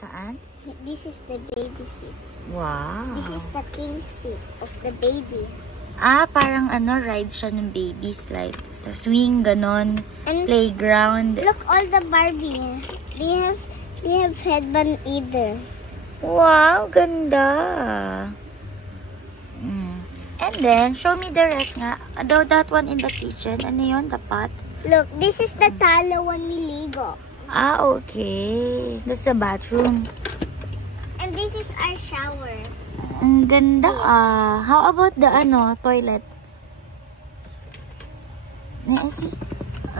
Saan? This is the baby seat. Wow. This is the king seat of the baby. Ah, parang ano, ride siya ng babies. Like, sa swing, ganon. And Playground. look, all the Barbie. They have headband either. Wow, ganda. And then, show me the rest nga. Though that one in the kitchen. Ano yun? The pot? Look, this is the talo one we Lego. Ah, okay. That's the bathroom. And this is our shower. Ang ganda ah. How about the toilet? Nasi?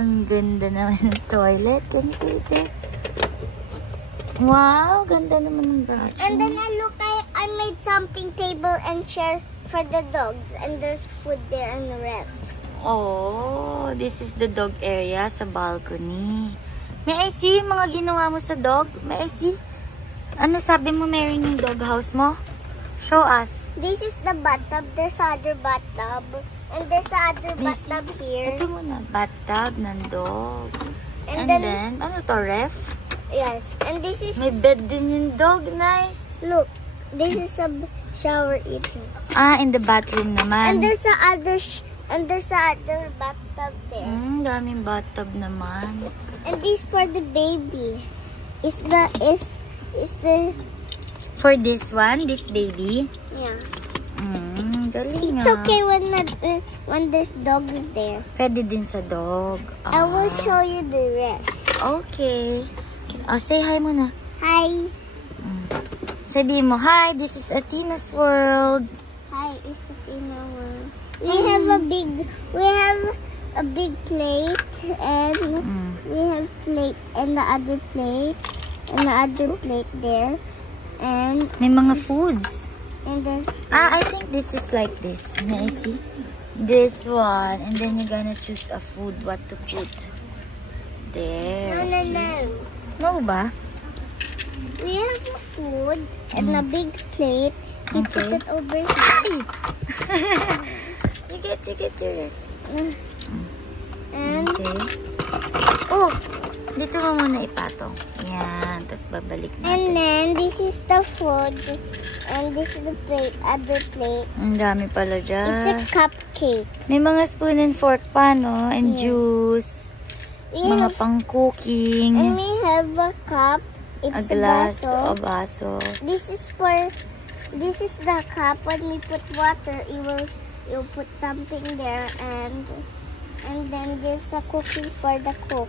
Ang ganda naman ng toilet. Can you put it? Wow, ganda naman ng bathroom. And then I made something table and chair for the dogs. And there's food there in the ref. Oh, this is the dog area sa balcony. May I see mga ginawa mo sa dog? May I see? Ano sabi mo meron yung dog house mo? Show us. This is the bathtub. There's other bathtub. And there's other bathtub here. Ito muna, bathtub ng dog. And then, ano to, ref? Yes. And this is... May bed din yung dog. Nice. Look, this is a shower eating. Ah, in the bathroom naman. And there's the other bathtub there. Daming bathtub naman. And this for the baby. Is the For this one, this baby? yeah. Galing It's okay when there's dogs there. Pwede din sa dog. I will show you the rest. Okay. Oh, say hi muna. Hi. Sabi mo, hi, this is Athena's World. Hi, it's Athena World. We have a big plate and we have plate and the other plate and the other plate there. And May mga foods. and there's I think this is like this. May I see? This one. And then you're gonna choose a food, what to put. There. See? No ba? We have a food and a big plate. You put Okay. it over here. You get your ref. And Okay. Oh! Dito mo muna ipatong. Yan. Tapos babalik and natin. then this is the food and this is the plate, other plate. Ang dami pala It's dyan. a cupcake. May mga spoon and fork pa, no? And Yeah. juice. We Mga have pang cooking. and we have a cup. A It's a glass baso. o baso. This is the cup. When we put water, you'll put something there and then there's a cookie for the cook.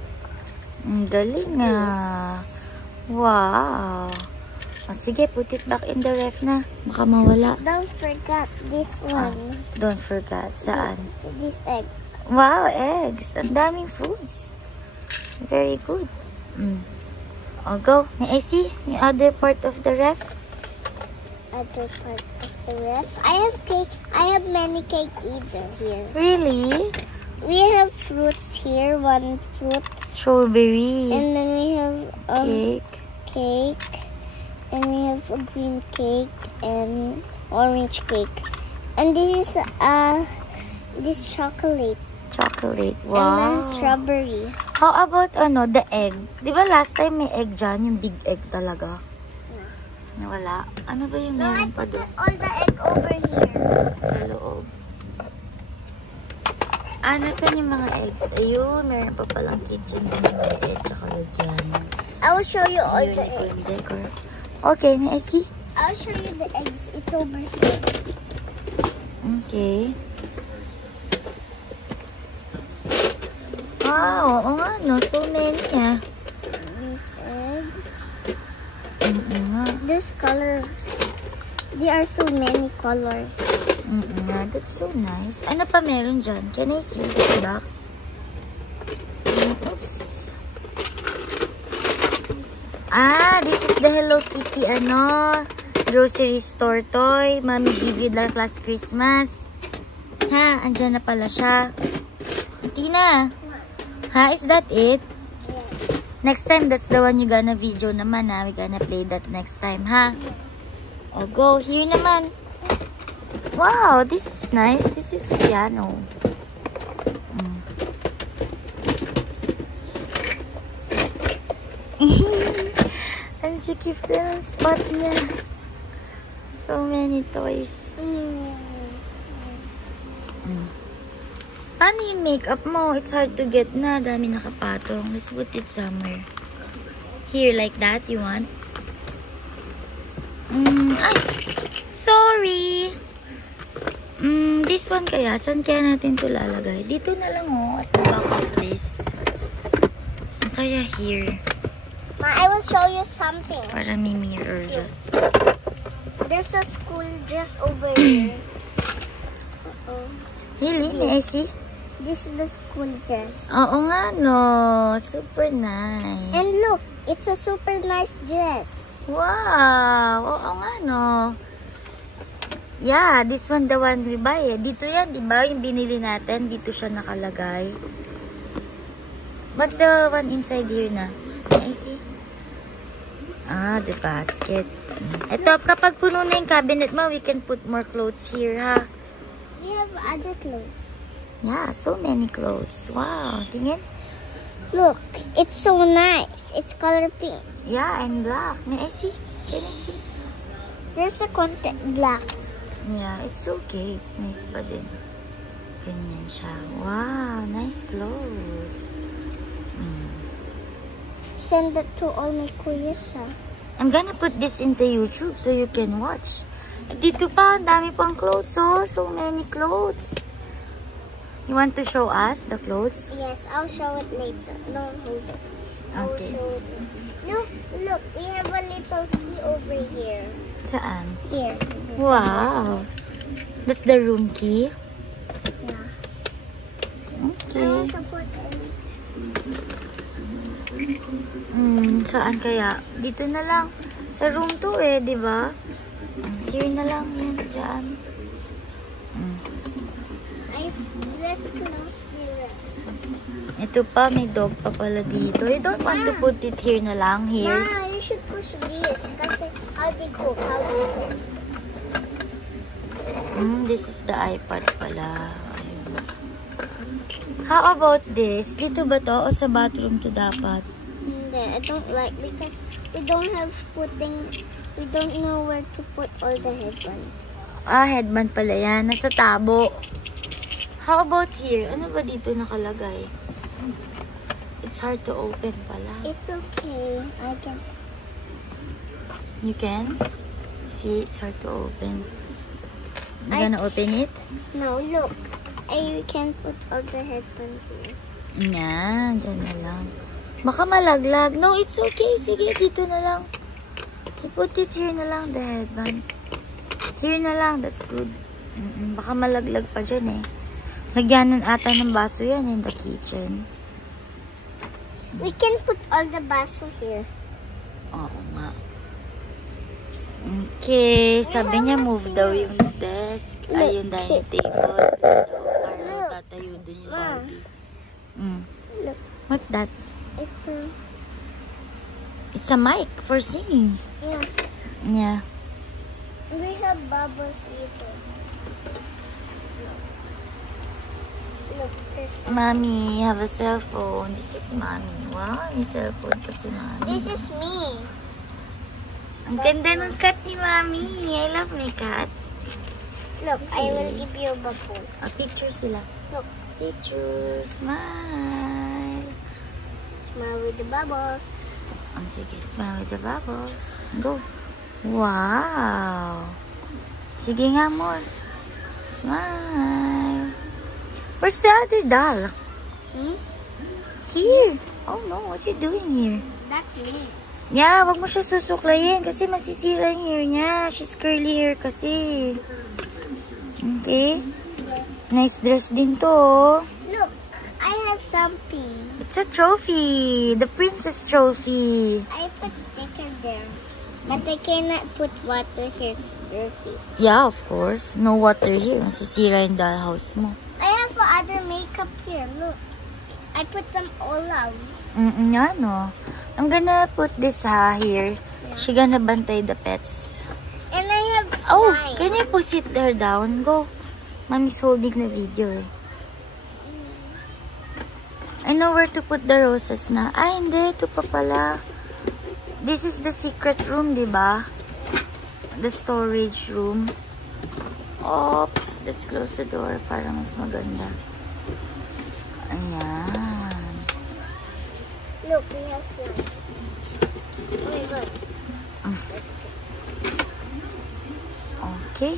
Ang galing ah. Wow. O, sige, put it back in the ref na. Baka mawala. Don't forget this one. Don't forget. Saan? This egg. Wow, eggs. Ang daming foods. Very good. O, go. May I see yung other part of the ref? Other part of the ref. I have cake. I have many cake either here. Really? We have fruits here. One fruit. Strawberry. And then we have Cake. cake. And we have a green cake and orange cake. And this is this chocolate. Chocolate. And Wow. then strawberry. How about the egg? Di ba last time may egg dyan? Yung big egg talaga. Nawala. Ano ba yung No, I meron pa put doon? all the egg over here. Sa loob. Nasaan yung mga eggs? Ayun, meron pa palang kitchen din yung mga egg tsaka lagyan. I will show you all the Unicorn eggs. decor. Okay, may I see? I'll show you the eggs. It's over here. Okay. Wow, oo nga no. So many ah. This egg. Nga. There's colors. There are so many colors. Nga, that's so nice. Ano pa meron dyan? Can I see this box? Oops. This is the Hello Kitty, grocery store toy. Mommy give you that last Christmas. Ha, andyan na pala siya. Tina, ha, is that it? Yes. Next time, that's the one you gonna video naman, ha? We gonna play that next time, ha? O, go. Here naman. Wow, this is nice. This is a piano. Ang Si Kifel, spot niya. So many toys. Paano yung makeup mo? It's hard to get na. Dami nakapatong. Let's put it somewhere. Here, like that. You want? Ay! Sorry! This one kaya. Saan kaya natin ito lalagay? Dito na lang at the back of this. Kaya here. Ma, I will show you something. Para may mirror siya. There's a school dress over here. Really? May I see? This is the school dress. Oo nga, no. Super nice. And look, it's a super nice dress. Wow! Oo nga, no. Yeah, this one the one we buy. Dito yan, di ba? Yung binili natin, dito siya nakalagay. What's the one inside here na? Can I see? Ah, the basket. Ito, kapag puno na yung cabinet mo, we can put more clothes here, ha? We have other clothes. Yeah, so many clothes. Wow, tingin. Look, it's so nice. It's color pink. Yeah, and black. May I see? Can I see? There's a content black. Yeah, it's okay. It's nice pa din. Ganyan siya. Wow, nice clothes. Send it to all my kuyas, ha? I'm gonna put this into YouTube so you can watch. Dito pa, ang dami pang clothes. Oh, so many clothes. You want to show us the clothes? Yes, I'll show it later. Don't hold it. Okay. Look, look, we have a little key over here. Saan? Here. Wow. That's the room key? Yeah. Okay. I want to put Saan kaya? Dito na lang. Sa room to di ba? Here na lang yan, dyan. Let's close the rest. Ito pa, may dog pa pala dito. You don't want to put it here na lang, here? Ma, you should push this. Kasi how they cook, how they stand. This is the iPad pala. Ayun. How about this? Dito ba to o sa bathroom to dapat? Hindi, I don't like because we don't know where to put all the headband. Ah, headband pala yan. Nasa tabo. How about here? Ano ba dito nakalagay? It's hard to open pala. It's okay. I can. You can? See, it's hard to open. You gonna open it? No, look. I can put all the headband here. Yan, dyan na lang. Baka malaglag. No, it's okay. Sige, dito na lang. You put it here na lang, the headband. Here na lang, that's good. Baka malaglag pa dyan Lagyanan ata ng baso yan in the kitchen. We can put all the baso here. Oo nga. Okay, sabi niya move daw yung desk. Ay, yung dining table. Kasi daw, parang tatayo dun yung Barbie. Look. What's that? It's a mic for singing. Yeah. Yeah. We have bubbles either. Look, this one. Mommy, have a cell phone. This is mommy. Wow, may cell phone pa si mommy. This is me. Ang ganda ng cat ni mommy. I love my cat. Look, I will give you a bubble. Picture sila. Look. Picture. Smile. Smile with the bubbles. Sige. Smile with the bubbles. Go. Wow. Sige nga, more. Smile. Where's the other doll? Here. Oh no, what are you doing here? That's me. Yeah, wag mo siya susuklayin kasi masisira yung hair niya. She's curly hair kasi. Okay. Nice dress din to. Look, I have something. It's a trophy. The princess trophy. I put sticker there. But I cannot put water here. It's dirty. Yeah, of course. No water here. Masisira yung dollhouse mo. I have other makeup here. Look. I put some olive. Yeah, no. I'm gonna put this here. Yeah. She gonna bantay the pets. And I have slime. Oh, can you push it there down? Go. Mommy's holding the video I know where to put the roses na. Ay, hindi. Ito pa pala. This is the secret room, diba? The storage room. Oops, let's close the door para mas maganda. Ayan. Look, we have slime. Oh my god. Okay.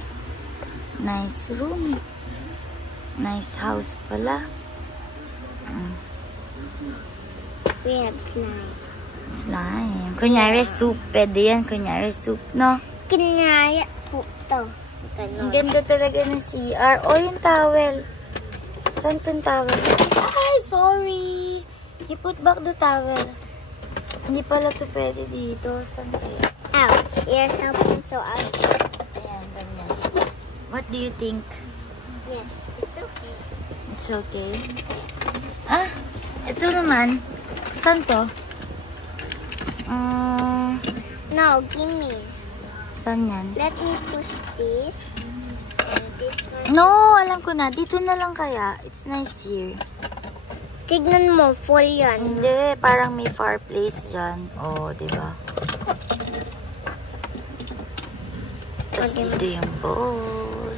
Nice room. Nice house pala. We have slime. Slime. Kunyari soup. Pwede yan. Kunyari soup, no? Kunyari po to. Ang ganda talaga ng CR. Oh, yung towel. Saan tong towel? Ay, sorry. You put back the towel. Hindi pala to pwede dito. Saan kaya? Ouch. You're something so ouch. Ayan, ganyan. What do you think? Yes, it's okay. It's okay. Ah, ito naman. Saan to? No, give me. Saan yan? Let me push this. And this one. No, alam ko na. Dito na lang kaya. It's nice here. Tignan mo, full yan. Hindi, parang may fireplace dyan. Oh, diba? Tapos dito yung bowl.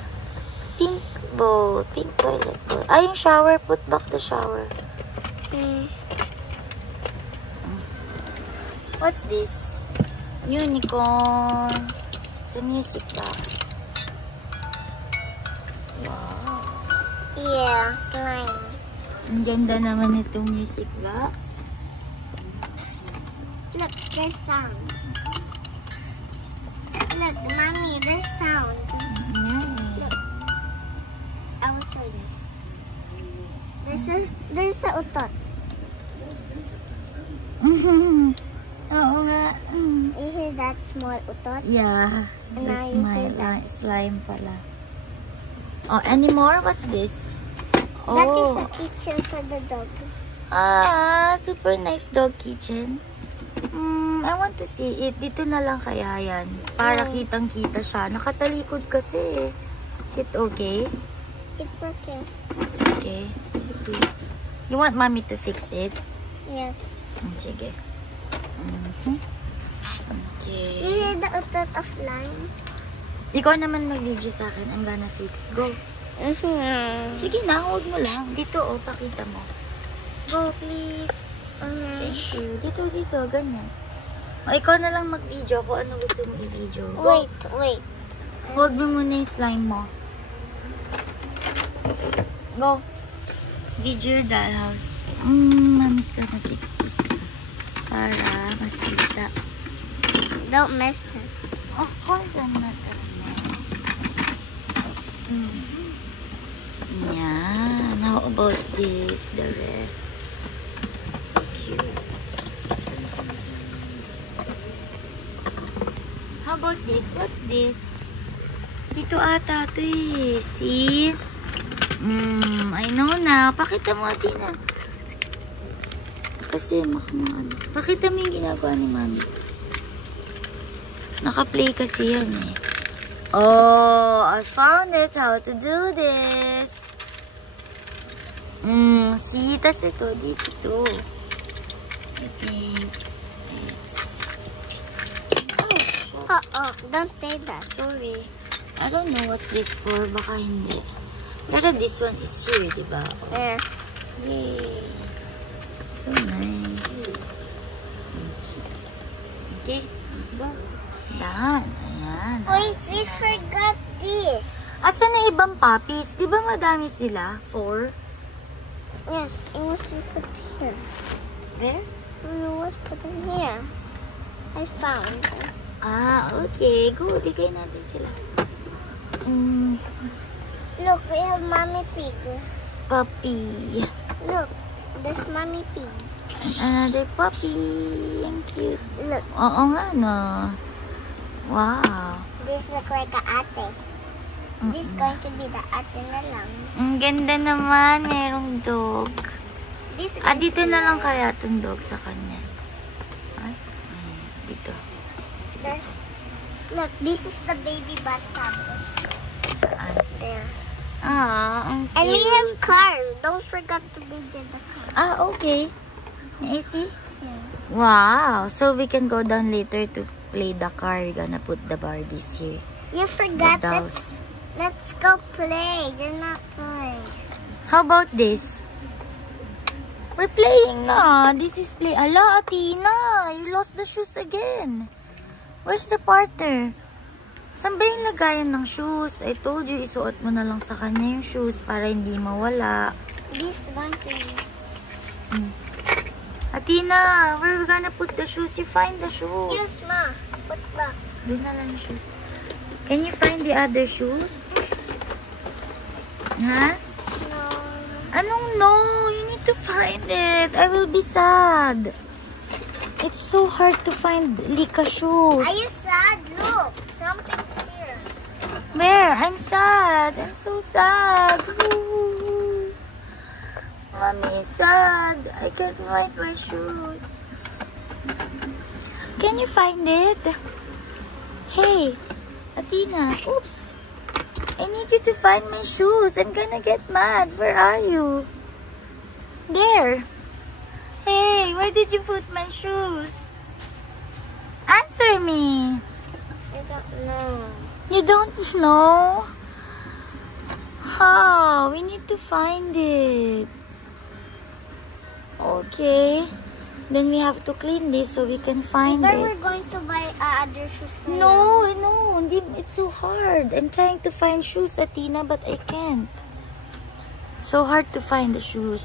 Pink bowl. Pink toilet bowl. Ay, yung shower. Put back the shower. What's this? Unicorn. It's a music box. Wow. Yeah, slime. Ang ganda naman itong music box. Look, there's sound. Look, mommy, there's sound. Look. I will show you. There's a utot. Oo nga. You hear that small utot? Yeah. And The now you hear smile, slime pala. Oh, any more? What's this? That is Oh. a kitchen for the dog. Ah, super nice dog kitchen. I want to see it. Dito na lang kaya yan. Para kitang-kita siya. Nakatalikod kasi. Is it okay? It's okay. It's okay. Sige. You want mommy to fix it? Yes. Sige. Okay. You hear the utot of lime? Ikaw naman mag-video sa akin. I'm gonna fix. Go. Sige na, hold mo lang. Dito, oh, pakita mo. Go, please. Thank you. Dito, ganyan. O, ikaw na lang mag-video kung ano gusto mo i-video. Go. Wait. Hold mo muna yung slime mo. Go. Video your dollhouse. Mommy's gonna fix this. Para mas kita. Don't mess it. Of course, I'm not gonna mess. Yeah. How about this? The ref. So cute. How about this? What's this? Dito ata ito eh. See? I know na. Pakita mo, Atina. Kasi makamaan. Pakita mo yung ginagawa ni Mami. Naka-play kasi yan eh. Oh, I found it. How to do this. See? Tas ito, dito to. I think it's... Oh, don't say that. Sorry. I don't know what's this for. Baka hindi. Pero this one is here, diba? Oh. Yes. Yay. So nice. Okay. Done. Ayan. Wait, we forgot this. Asan na ibang puppies? Di ba madami sila? 4? Yes, it was put here. Where? It was put in here. I found. Ah, okay. Go. Bigay natin sila. Look, we have mommy pig. Puppy. Look, there's mommy pig. Another puppy. Ang cute. Look, Oo nga, no. Wow. this look like a ate. This going to be the ate na lang. Ang ganda naman. Merong dog. This Dito na lang kaya itong dog sa kanya. Ay, dito. Sige, There. Look, this is the baby bathtub. saan? There. Ang cute. And we have car. Don't forget to video the car. Okay. May AC? Yeah. Wow. So we can go down later to play the car. We're gonna put the Barbies here. You forgot The that. dolls. Let's go play. You're not playing. How about this? We're playing na. This is play. Ala, Athena, you lost the shoes again. Where's the partner? Saan ba yung lagayan ng shoes? I told you, isuot mo na lang sa kanya yung shoes para hindi mawala. This one thing. Athena, where are we gonna put the shoes? You find the shoes. Yes, ma. Put back. Doon na lang yung shoes. Can you find the other shoes? Ha? No. Anong no? You need to find it. I will be sad. It's so hard to find Lika shoes. Are you sad? Look, something's here. Where? I'm sad. I'm so sad. Ooh. Mommy is sad. I can't find my shoes. Can you find it? Hey, Athena. Oops. I need you to find my shoes. I'm gonna get mad. Where are you? There. Hey, where did you put my shoes? Answer me. I don't know. You don't know? How? We need to find it. Okay. Then we have to clean this so we can find But it. we're going to buy other shoes later. No, it's so hard. I'm trying to find shoes, Athena, but I can't. So hard to find the shoes.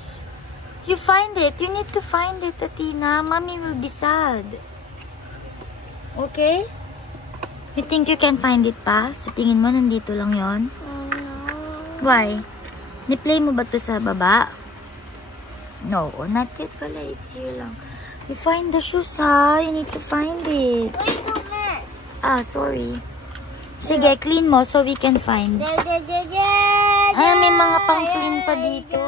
You find it. You need to find it, Athena. Mommy will be sad. Okay? You think you can find it pa? Sa tingin mo, nandito lang yon? Oh, no. Why? Ni-play mo ba to sa baba? No, not yet pala. It's here lang. You find the shoes, ha? You need to find it. Wait, don't mess. Ah, sorry. Sige, clean mo so we can find. Ay, may mga pang-clean pa dito.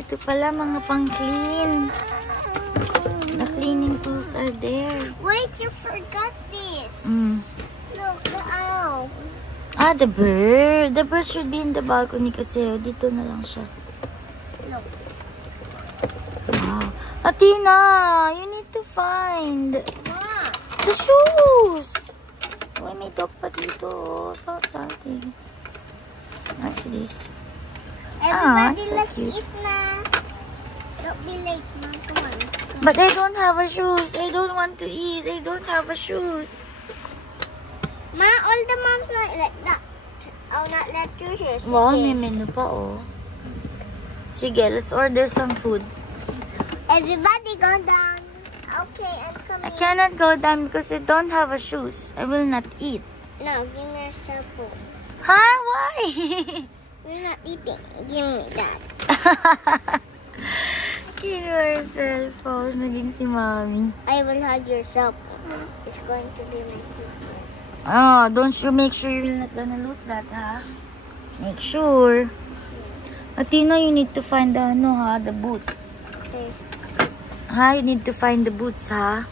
Ito pala, mga pang-clean. The cleaning tools are there. Wait, you forgot this. Look, the owl. Ah, the bird. The bird should be in the balcony kasi dito na lang siya. Look. Wow. Athena, you need to find Ma. the shoes. Uy, may dog pa dito. Oh, something. What's this? Everybody, it's so let's cute. eat na. Don't be late, ma. Come on. But I don't have a shoes. I don't want to eat. I don't have a shoes. Ma, all the moms not like that. I'll not let you here. Wow, Sige. may menu pa, oh. Sige, let's order some food. Everybody go down. Okay, I'm coming. I cannot go down because I don't have a shoes. I will not eat. No, give me your cell phone. Huh? Why? We're not eating. Give me that. Kinuha yung cellphone. Naging si Mommy. I will hug your cell phone. It's going to be my secret. Oh, don't you make sure you're not gonna lose that, ha? Make sure. Athena, you need to find the, the boots. Okay. Ha? You need to find the boots, ha?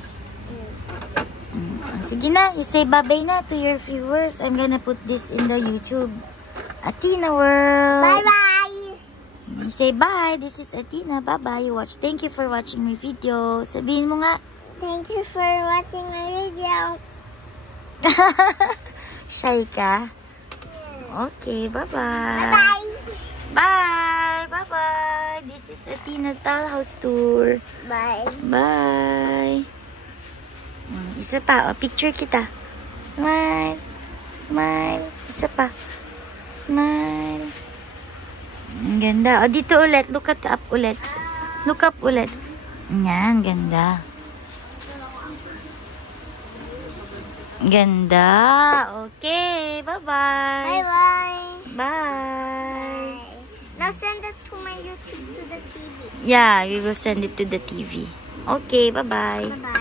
Sige na, you say bye-bye na to your viewers. I'm gonna put this in the YouTube. Athena World. Bye-bye. You say bye. This is Athena. Bye-bye. Thank you for watching my video. Sabihin mo nga. Thank you for watching my video. Shy ka? Okay, bye-bye. Bye-bye. Bye. Bye-bye. This is Athena Tall House Tour. Bye. Bye. Isa pa. Picture kita. Smile. Smile. Isa pa. Smile. Ang ganda. O, dito ulit. Look at up ulit. Look up ulit. Yan, ganda. Ganda. Okay. Bye-bye. Bye-bye. Bye. Now send it to my YouTube to the TV. Yeah, we will send it to the TV. Okay, bye-bye. Bye-bye.